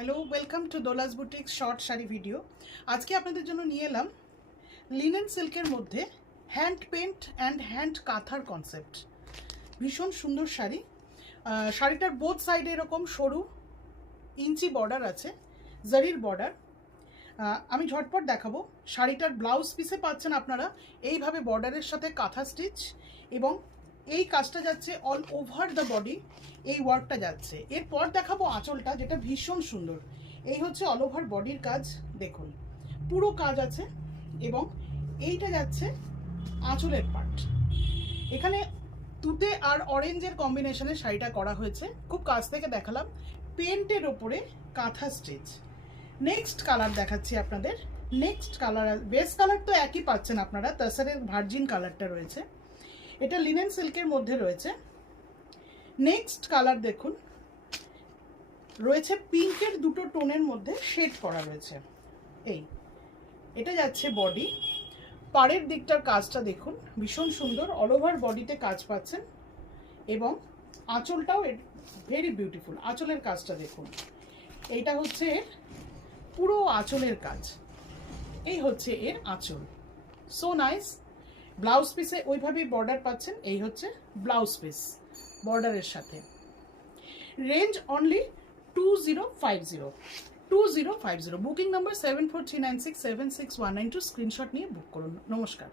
Hello, welcome to Dolas boutiques short sari video. আজকে আপনাদের জন্য নিয়ে এলাম লিনেন সিল্কের মধ্যে হ্যান্ড পেন্ট অ্যান্ড হ্যান্ড কাঁথার কনসেপ্ট। ভীষণ সুন্দর শাড়ি। শাড়িটার বোথ সাইডে এরকম সরু ইঞ্চি বর্ডার আছে, জারির বর্ডার। আমি ঝটপট দেখাবো। শাড়িটার ব্লাউজ পিসে পাচ্ছেন আপনারা এইভাবে বর্ডারের সাথে কাঁথা স্টিচ, এবং এই কাজটা যাচ্ছে অল ওভার দ্য বডি, এই ওয়ার্কটা যাচ্ছে। এরপর দেখাবো আঁচলটা, যেটা ভীষণ সুন্দর। এই হচ্ছে অল ওভার বডির কাজ, দেখুন পুরো কাজ আছে, এবং এইটা যাচ্ছে আঁচলের পার্ট। এখানে তুতে আর অরেঞ্জের কম্বিনেশনে শাড়িটা করা হয়েছে, খুব কাছ থেকে দেখালাম। পেন্টের ওপরে কাঁথা স্টিচ। নেক্সট কালার দেখাচ্ছি আপনাদের। নেক্সট কালার, বেস কালার তো একই পাচ্ছেন আপনারা, তাসারের ভার্জিন কালারটা রয়েছে, এটা লিনেন সিল্কের মধ্যে রয়েছে। নেক্সট কালার দেখুন, রয়েছে পিঙ্কের দুটো টোনের মধ্যে শেড করা রয়েছে। এটা যাচ্ছে বডি। পাড়ের দিকটার কাজটা দেখুন, ভীষণ সুন্দর, অল ওভার বডিতে কাজ পাচ্ছেন, এবং আঁচলটাও ভেরি বিউটিফুল। আঁচলের কাজটা দেখুন, এইটা হচ্ছে পুরো আঁচলের কাজ। এই হচ্ছে এর আঁচল, সো নাইস। ব্লাউজ পিসে ওইভাবেই বর্ডার পাচ্ছেন, এই হচ্ছে ব্লাউজ পিস বর্ডারের সাথে। Range only 2050। Booking number 7439676192। Screenshot নিয়ে বুক করুন। নমস্কার।